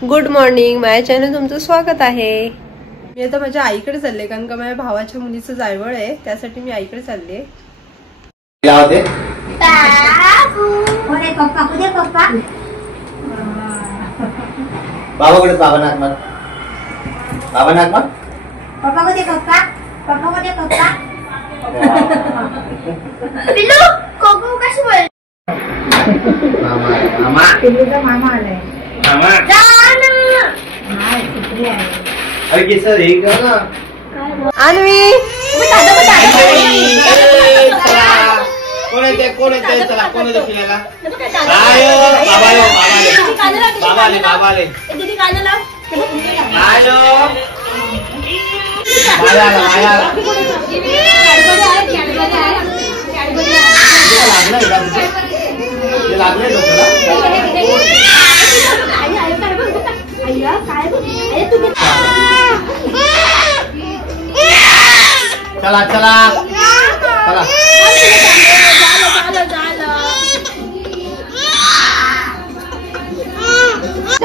Good morning, माझ्या channel तुमचं स्वागत आहे। मी आता माझ्या आईकडे चालले कारण का माझ्या भावाच्या मुलीचं जायवळ आहे, त्यासाठी मी आईकडे चालले। बाबाकडे बाबा नाक मार, बाबा नाक मार, पप्पा को दे पप्पा, पप्पा को दे पप्पा। पिल्लू कोको कशी बोल? मामा मामा पिल्लूचा मामा आलाय। मामा जा ना, हाय कुत्री आहे। अरे केसर हे का ना अन्वी कोण येते चला कोण येते फिरायला? आयो बाबाले दीदी गाणं लाव। आयो माया लागले चला चला चला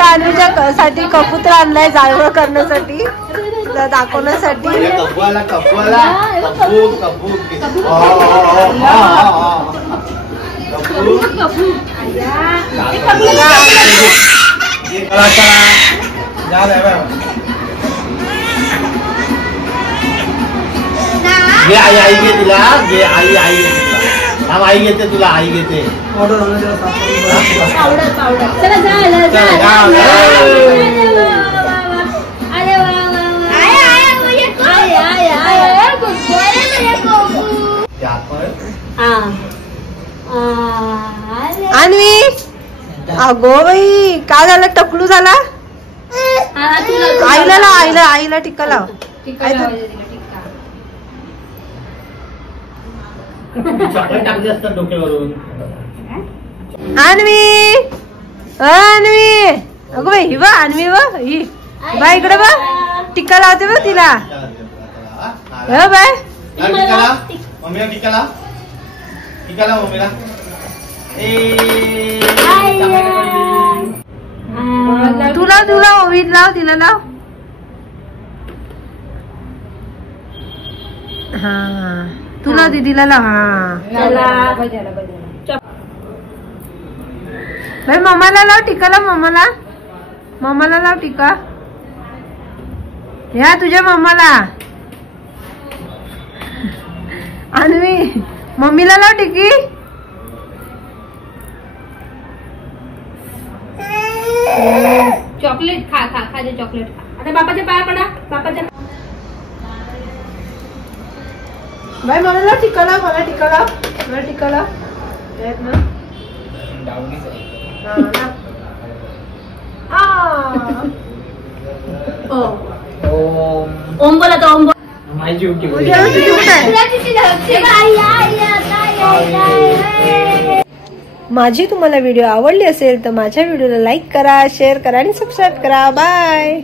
अन्वीच्या साठी कबूतर आणलाय जायवळ करण्यासाठी, दाखवण्यासाठी। कपूला कपू चला चला घे आई घे तुला, घे आई थांब, आई घेते तुला, आई घेते। अन्वी अगो बाई काय झालं? टकलू झाला? आईला लाव, आईला टिक्का लाव। चॉकलेट टाकली असतात डोक्यावरून। अन्वी अन्वी अगो बाई ही बा अन्वी ही बा इकडे बा टिक्का लावते बा तिला। हो बाय मम्मीला टिक्का लाव मम्मीला। तुला ओवीत लाव, तिला लाव। हा तुला दीदीला लाव। हा भाई मम्माला लाव टिक्का, लाव मम्माला लाव टिक्का। ह्या तुझ्या मम्माला। अन्वी मम्मीला लाव टिक्की। चॉकलेट खा जे चॉकलेट खा। आता बापाच्या पाया पडा, बापाच्या। भाई मला टिक्का लाव, मला टिक्का लाव। ओम बोला तो ओम। माझी तुम्हाला व्हिडिओ आवडली असेल तर माझ्या व्हिडिओला लाईक करा, शेअर करा आणि सबस्क्राईब करा। बाय।